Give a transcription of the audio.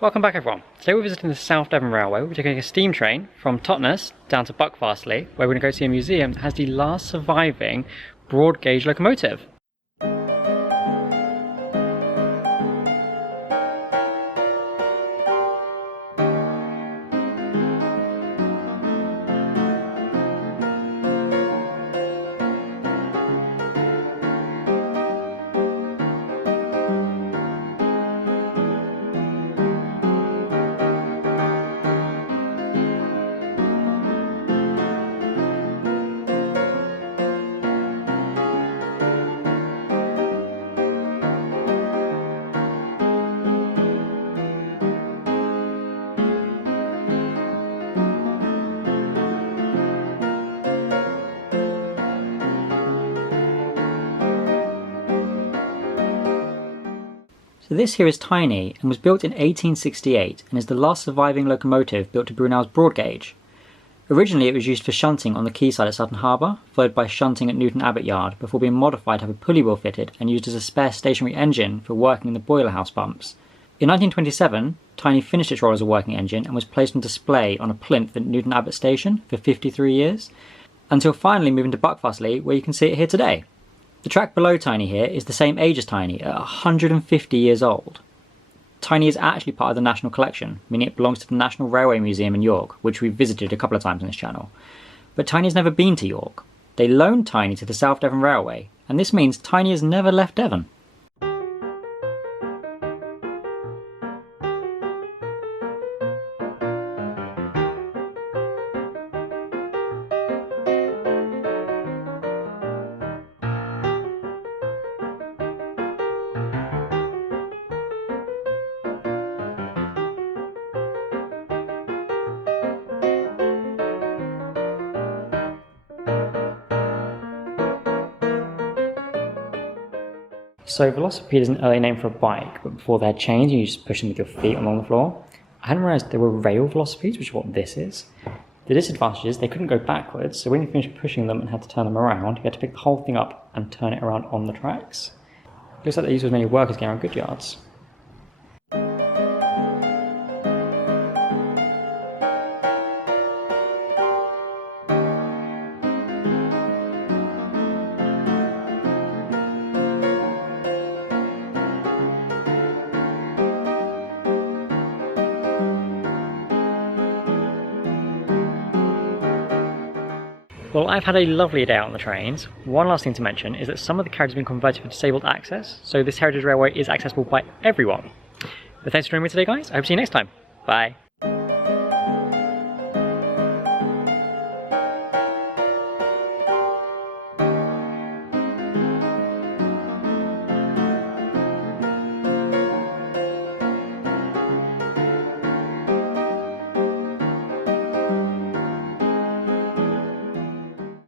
Welcome back everyone. Today we're visiting the South Devon Railway. We're taking a steam train from Totnes down to Buckfastleigh, where we're going to go see a museum that has the last surviving broad gauge locomotive. So this here is tiny and was built in 1868 and is the last surviving locomotive built to Brunel's broad gauge. Originally it was used for shunting on the quayside at Sutton Harbour, followed by shunting at Newton Abbot Yard before being modified to have a pulley wheel fitted and used as a spare stationary engine for working in the boiler house pumps. In 1927, Tiny finished its role as a working engine and was placed on display on a plinth at Newton Abbot Station for 53 years, until finally moving to Buckfastleigh, where you can see it here today. The track below Tiny here is the same age as Tiny, at 150 years old. Tiny is actually part of the National Collection, meaning it belongs to the National Railway Museum in York, which we've visited a couple of times on this channel. But Tiny has never been to York. They loaned Tiny to the South Devon Railway, and this means Tiny has never left Devon. So velocipede is an early name for a bike, but before they're chained you just push them with your feet along the floor. I hadn't realised there were rail velocipedes, which is what this is. The disadvantage is they couldn't go backwards, so when you finished pushing them and had to turn them around, you had to pick the whole thing up and turn it around on the tracks. Looks like they use as many workers getting around good yards. Well, I've had a lovely day out on the trains. One last thing to mention is that some of the carriages have been converted for disabled access, so this heritage railway is accessible by everyone. But thanks for joining me today, guys. I hope to see you next time. Bye.